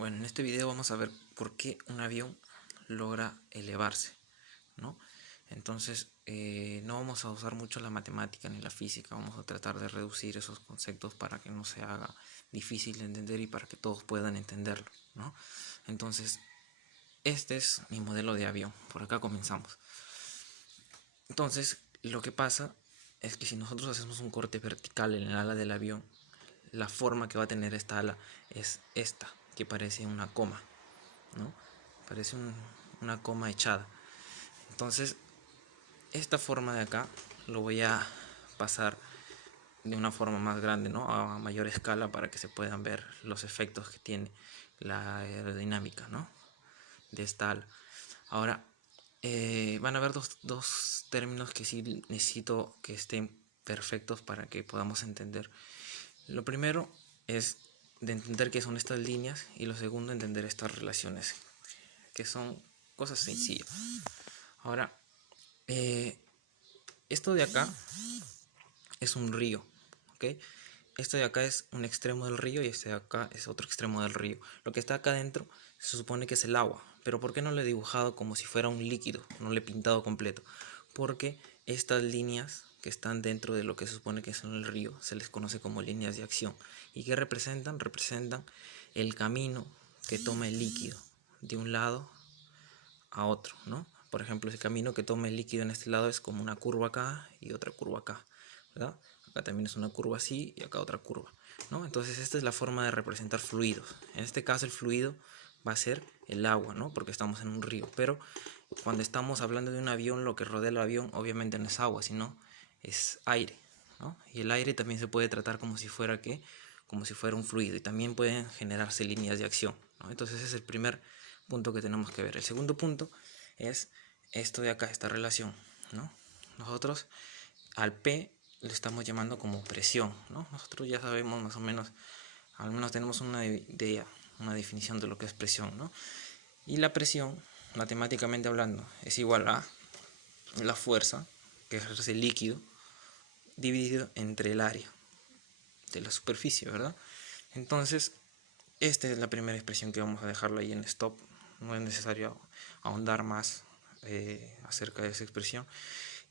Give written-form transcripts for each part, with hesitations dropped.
Bueno, en este video vamos a ver por qué un avión logra elevarse, ¿no? Entonces, no vamos a usar mucho la matemática ni la física, vamos a tratar de reducir esos conceptos para que no se haga difícil de entender y para que todos puedan entenderlo, ¿no? Entonces, este es mi modelo de avión, por acá comenzamos. Entonces, lo que pasa es que si nosotros hacemos un corte vertical en el ala del avión, la forma que va a tener esta ala es esta, que parece una coma, ¿no? Parece una coma echada. Entonces, esta forma de acá lo voy a pasar de una forma más grande, ¿no? A mayor escala para que se puedan ver los efectos que tiene la aerodinámica, ¿no? De esta ala. Ahora, van a haber dos términos que sí necesito que estén perfectos para que podamos entender. Lo primero es de entender qué son estas líneas y lo segundo entender estas relaciones, que son cosas sencillas. Ahora, esto de acá es un río, ¿ok? Esto de acá es un extremo del río y este de acá es otro extremo del río. Lo que está acá adentro se supone que es el agua, pero ¿por qué no lo he dibujado como si fuera un líquido? No lo he pintado completo. Porque estas líneas que están dentro de lo que se supone que son el río se les conoce como líneas de acción. ¿Y qué representan? Representan el camino que toma el líquido de un lado a otro, ¿no? Por ejemplo, el camino que toma el líquido en este lado es como una curva acá y otra curva acá, ¿verdad? Acá también es una curva así y acá otra curva, ¿no? Entonces esta es la forma de representar fluidos. En este caso el fluido va a ser el agua, ¿no? Porque estamos en un río. Pero cuando estamos hablando de un avión, lo que rodea el avión obviamente no es agua, sino es aire, ¿no? Y el aire también se puede tratar como si fuera ¿qué? Como si fuera un fluido y también pueden generarse líneas de acción, ¿no? Entonces ese es el primer punto que tenemos que ver. El segundo punto es esto de acá, esta relación, ¿no? Nosotros al P le estamos llamando como presión, ¿no? Nosotros ya sabemos más o menos, al menos tenemos una idea, una definición de lo que es presión, ¿no? Y la presión, matemáticamente hablando, es igual a la fuerza que ejerce el líquido dividido entre el área de la superficie, ¿verdad? Entonces, esta es la primera expresión que vamos a dejarlo ahí en stop. No es necesario ahondar más acerca de esa expresión.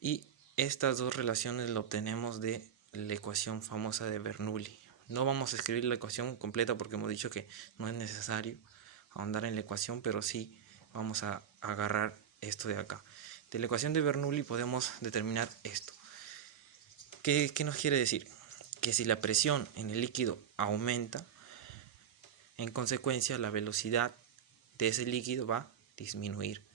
Y estas dos relaciones lo obtenemos de la ecuación famosa de Bernoulli. No vamos a escribir la ecuación completa porque hemos dicho que no es necesario ahondar en la ecuación, pero sí vamos a agarrar esto de acá. De la ecuación de Bernoulli podemos determinar esto. ¿Qué nos quiere decir? Que si la presión en el líquido aumenta, en consecuencia la velocidad de ese líquido va a disminuir.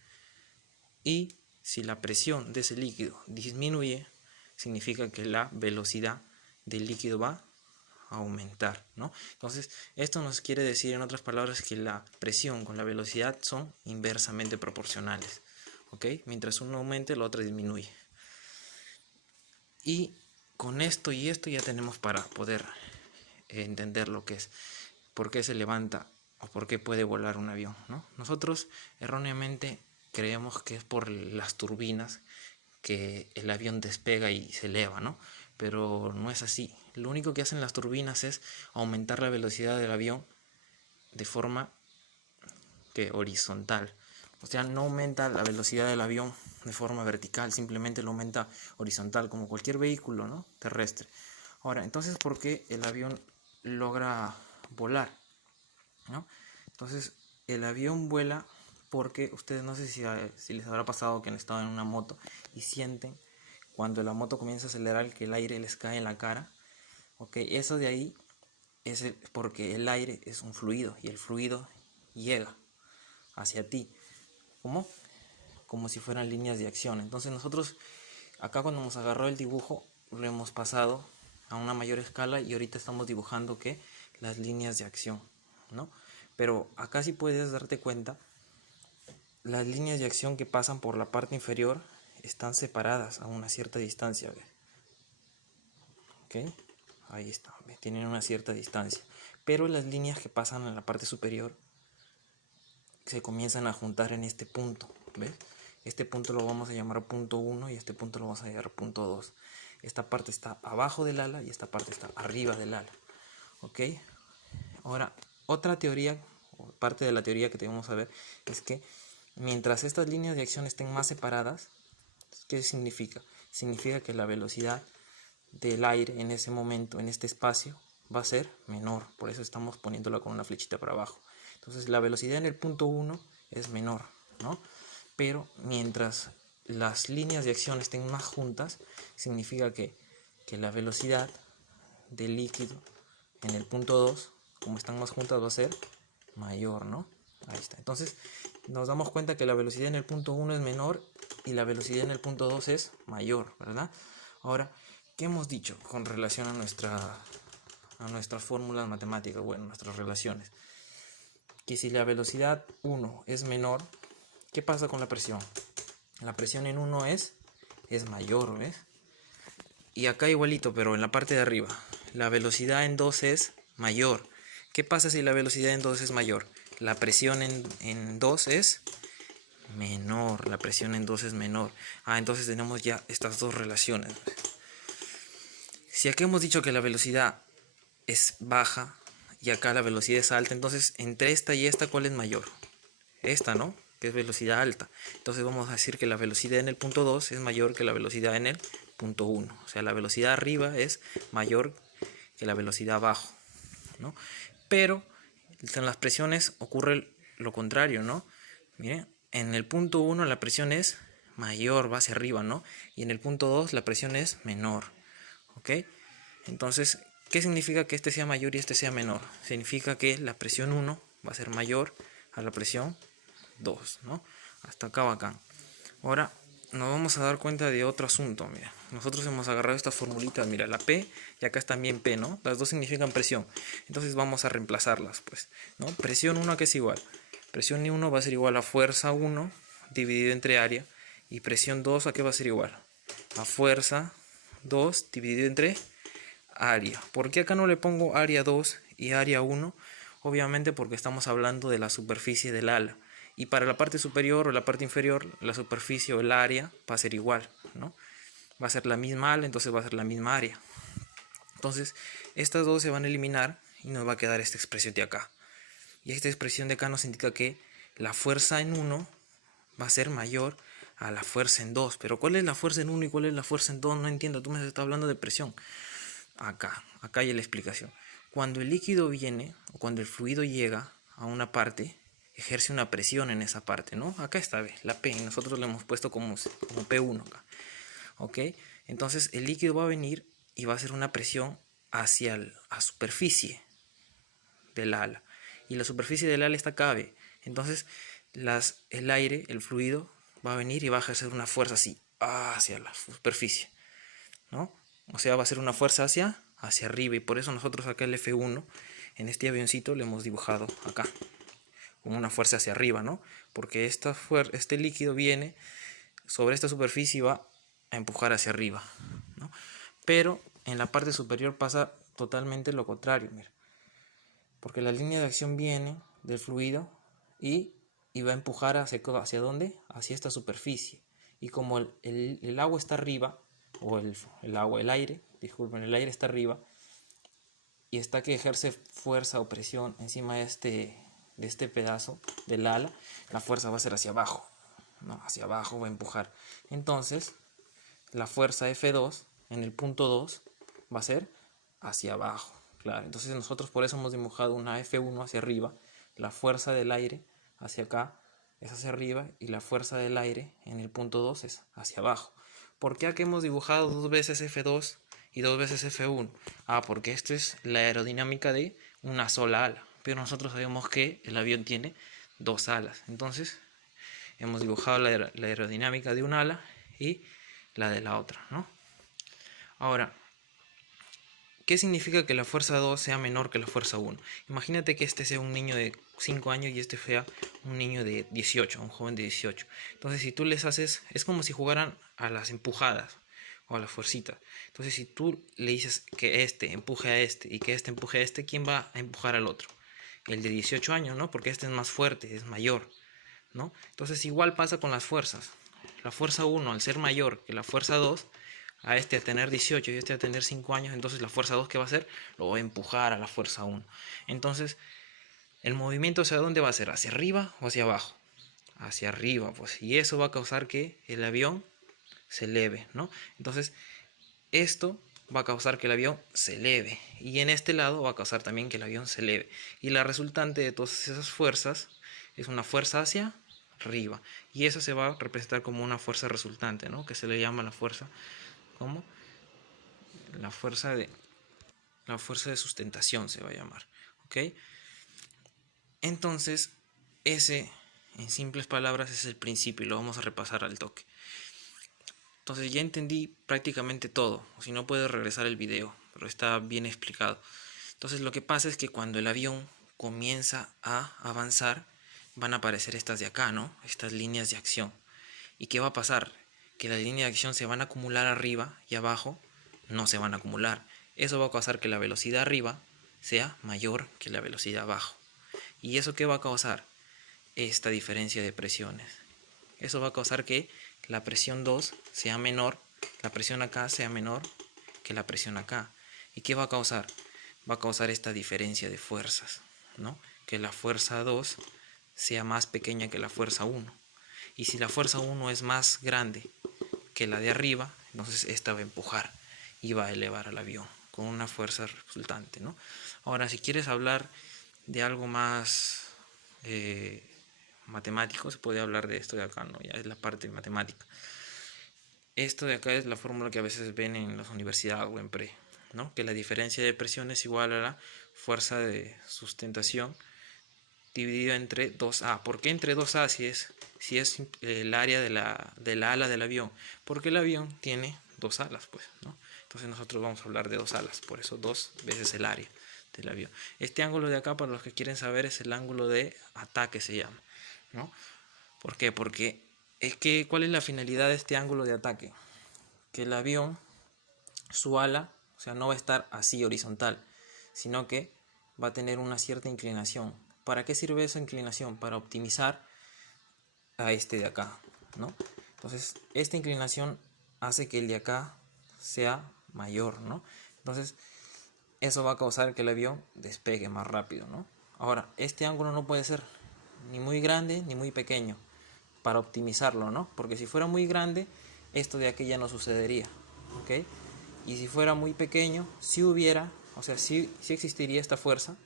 Y si la presión de ese líquido disminuye, significa que la velocidad del líquido va a aumentar, ¿no? Entonces, esto nos quiere decir, en otras palabras, que la presión con la velocidad son inversamente proporcionales, ¿ok? Mientras uno aumente, el otro disminuye. Y con esto y esto ya tenemos para poder entender lo que es, por qué se levanta o por qué puede volar un avión, ¿no? Nosotros erróneamente creemos que es por las turbinas que el avión despega y se eleva, ¿no? Pero no es así. Lo único que hacen las turbinas es aumentar la velocidad del avión de forma que horizontal. O sea, no aumenta la velocidad del avión de forma vertical, simplemente lo aumenta horizontal, como cualquier vehículo, ¿no? Terrestre. Ahora, entonces, ¿por qué el avión logra volar? ¿No? Entonces, el avión vuela porque ustedes no sé si les habrá pasado que han estado en una moto y sienten cuando la moto comienza a acelerar que el aire les cae en la cara. Ok, eso de ahí es porque el aire es un fluido y el fluido llega hacia ti. ¿Cómo? Como si fueran líneas de acción. Entonces nosotros acá cuando nos agarró el dibujo lo hemos pasado a una mayor escala y ahorita estamos dibujando que las líneas de acción, ¿no? Pero acá sí puedes darte cuenta, las líneas de acción que pasan por la parte inferior están separadas a una cierta distancia, ¿ves? ¿Ok? Ahí está, ¿ves? Tienen una cierta distancia. Pero las líneas que pasan en la parte superior se comienzan a juntar en este punto, ¿ves? Este punto lo vamos a llamar punto 1 y este punto lo vamos a llamar punto 2. Esta parte está abajo del ala y esta parte está arriba del ala, ¿ok? Ahora, otra teoría parte de la teoría que tenemos que ver es que mientras estas líneas de acción estén más separadas, ¿qué significa? Significa que la velocidad del aire en ese momento, en este espacio, va a ser menor. Por eso estamos poniéndola con una flechita para abajo. Entonces la velocidad en el punto 1 es menor, ¿no? Pero mientras las líneas de acción estén más juntas, significa que la velocidad del líquido en el punto 2, como están más juntas, va a ser mayor, ¿no? Ahí está. Entonces nos damos cuenta que la velocidad en el punto 1 es menor y la velocidad en el punto 2 es mayor, ¿verdad? Ahora, ¿qué hemos dicho con relación a nuestras fórmulas matemáticas? Bueno, nuestras relaciones. Que si la velocidad 1 es menor, ¿qué pasa con la presión? La presión en 1 es mayor, ¿ves? Y acá igualito, pero en la parte de arriba. La velocidad en 2 es mayor. ¿Qué pasa si la velocidad en 2 es mayor? La presión en 2 es menor. La presión en 2 es menor. Entonces tenemos ya estas dos relaciones. Si acá hemos dicho que la velocidad es baja y acá la velocidad es alta, entonces entre esta y esta, ¿cuál es mayor? Esta, ¿no? Que es velocidad alta. Entonces vamos a decir que la velocidad en el punto 2 es mayor que la velocidad en el punto 1. O sea, la velocidad arriba es mayor que la velocidad abajo, ¿no? Pero en las presiones ocurre lo contrario, ¿no? Miren, en el punto 1 la presión es mayor, va hacia arriba, ¿no? Y en el punto 2 la presión es menor, ¿ok? Entonces, ¿qué significa que este sea mayor y este sea menor? Significa que la presión 1 va a ser mayor a la presión 2, ¿no? Hasta acá bacán. Ahora nos vamos a dar cuenta de otro asunto. Mira, nosotros hemos agarrado estas formulitas, mira, la P y acá es también P, ¿no? Las dos significan presión. Entonces vamos a reemplazarlas, pues, ¿no? Presión 1 que es igual. Presión 1 va a ser igual a fuerza 1 dividido entre área. Y presión 2 a qué va a ser igual? A fuerza 2 dividido entre área. ¿Por qué acá no le pongo área 2 y área 1? Obviamente porque estamos hablando de la superficie del ala. Y para la parte superior o la parte inferior, la superficie o el área va a ser igual, ¿no? Va a ser la misma ala, entonces va a ser la misma área. Entonces, estas dos se van a eliminar y nos va a quedar esta expresión de acá. Y esta expresión de acá nos indica que la fuerza en 1 va a ser mayor a la fuerza en 2. Pero ¿cuál es la fuerza en 1 y cuál es la fuerza en 2? No entiendo, tú me estás hablando de presión. Acá hay la explicación. Cuando el líquido viene o cuando el fluido llega a una parte, ejerce una presión en esa parte, ¿no? Acá está, la P, y nosotros le hemos puesto como P1 acá, ¿ok? Entonces el líquido va a venir y va a hacer una presión hacia la superficie del ala, y la superficie del ala está acá, ¿ve? Entonces el aire, el fluido, va a venir y va a ejercer una fuerza así, hacia la superficie, ¿no? O sea, va a ser una fuerza hacia arriba, y por eso nosotros acá el F1 en este avioncito le hemos dibujado acá como una fuerza hacia arriba, ¿no? Porque este líquido viene sobre esta superficie y va a empujar hacia arriba, ¿no? Pero en la parte superior pasa totalmente lo contrario, mira. Porque la línea de acción viene del fluido y va a empujar ¿hacia dónde? Hacia esta superficie. Y como el agua está arriba, o el aire, disculpen, el aire está arriba y está que ejerce fuerza o presión encima de este pedazo del ala, la fuerza va a ser hacia abajo, ¿no? Hacia abajo va a empujar. Entonces, la fuerza F2 en el punto 2 va a ser hacia abajo, claro. Entonces nosotros por eso hemos dibujado una F1 hacia arriba, la fuerza del aire hacia acá es hacia arriba y la fuerza del aire en el punto 2 es hacia abajo. ¿Por qué aquí hemos dibujado dos veces F2 y dos veces F1? Porque esto es la aerodinámica de una sola ala, pero nosotros sabemos que el avión tiene dos alas. Entonces hemos dibujado la aerodinámica de un ala y la de la otra, ¿no? Ahora, ¿qué significa que la fuerza 2 sea menor que la fuerza 1? Imagínate que este sea un niño de 5 años y este sea un niño de 18, un joven de 18. Entonces, si tú les haces, es como si jugaran a las empujadas o a la fuercita. Entonces, si tú le dices que este empuje a este y que este empuje a este, ¿quién va a empujar al otro? El de 18 años, ¿no? Porque este es más fuerte, es mayor, ¿no? Entonces, igual pasa con las fuerzas. La fuerza 1, al ser mayor que la fuerza 2, a este a tener 18 y este a tener 5 años, entonces la fuerza 2 que va a hacer, lo va a empujar a la fuerza 1. Entonces, ¿El movimiento hacia dónde va a ser? ¿Hacia arriba o hacia abajo? Hacia arriba, pues. Y eso va a causar que el avión se eleve, ¿no? Entonces, esto va a causar que el avión se eleve. Y en este lado va a causar también que el avión se eleve. Y la resultante de todas esas fuerzas es una fuerza hacia arriba. Y eso se va a representar como una fuerza resultante, ¿no? Que se le llama la fuerza, ¿cómo? La fuerza de sustentación se va a llamar, ¿ok? Entonces, ese, en simples palabras, es el principio y lo vamos a repasar al toque. Entonces ya entendí prácticamente todo, o si no puedo regresar el video, pero está bien explicado. Entonces lo que pasa es que cuando el avión comienza a avanzar, van a aparecer estas de acá, ¿no? Estas líneas de acción. ¿Y qué va a pasar? Que las líneas de acción se van a acumular arriba y abajo no se van a acumular. Eso va a causar que la velocidad arriba sea mayor que la velocidad abajo. ¿Y eso qué va a causar? Esta diferencia de presiones. Eso va a causar que la presión 2 sea menor, la presión acá sea menor que la presión acá. ¿Y qué va a causar? Va a causar esta diferencia de fuerzas, ¿no? Que la fuerza 2 sea más pequeña que la fuerza 1. Y si la fuerza 1 es más grande que la de arriba, entonces esta va a empujar y va a elevar al avión con una fuerza resultante, ¿no? Ahora, si quieres hablar de algo más matemático, se puede hablar de esto de acá, ¿no? Ya es la parte matemática. Esto de acá es la fórmula que a veces ven en las universidades o en pre, ¿no? Que la diferencia de presión es igual a la fuerza de sustentación dividido entre 2A. ¿Por qué entre 2A si es el área de la ala del avión? Porque el avión tiene dos alas, pues, ¿no? Entonces nosotros vamos a hablar de dos alas, por eso 2 veces el área del avión. Este ángulo de acá, para los que quieren saber, es el ángulo de ataque, se llama, ¿no? ¿Por qué? Porque ¿cuál es la finalidad de este ángulo de ataque? Que el avión, su ala, o sea, no va a estar así horizontal, sino que va a tener una cierta inclinación. ¿Para qué sirve esa inclinación? Para optimizar a este de acá, ¿no? Entonces, esta inclinación hace que el de acá sea mayor, ¿no? Entonces, eso va a causar que el avión despegue más rápido, ¿no? Ahora, este ángulo no puede ser ni muy grande ni muy pequeño para optimizarlo, ¿no? Porque si fuera muy grande, esto de aquí ya no sucedería, ¿ok? Y si fuera muy pequeño, sí hubiera, o sea, sí existiría esta fuerza,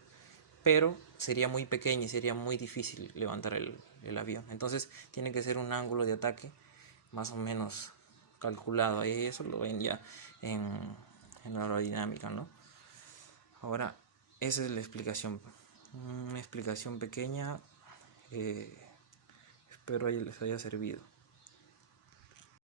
pero sería muy pequeña y sería muy difícil levantar el avión. Entonces tiene que ser un ángulo de ataque más o menos calculado. Ahí eso lo ven ya en la aerodinámica, ¿no? Ahora, esa es la explicación. Una explicación pequeña. Espero les haya servido.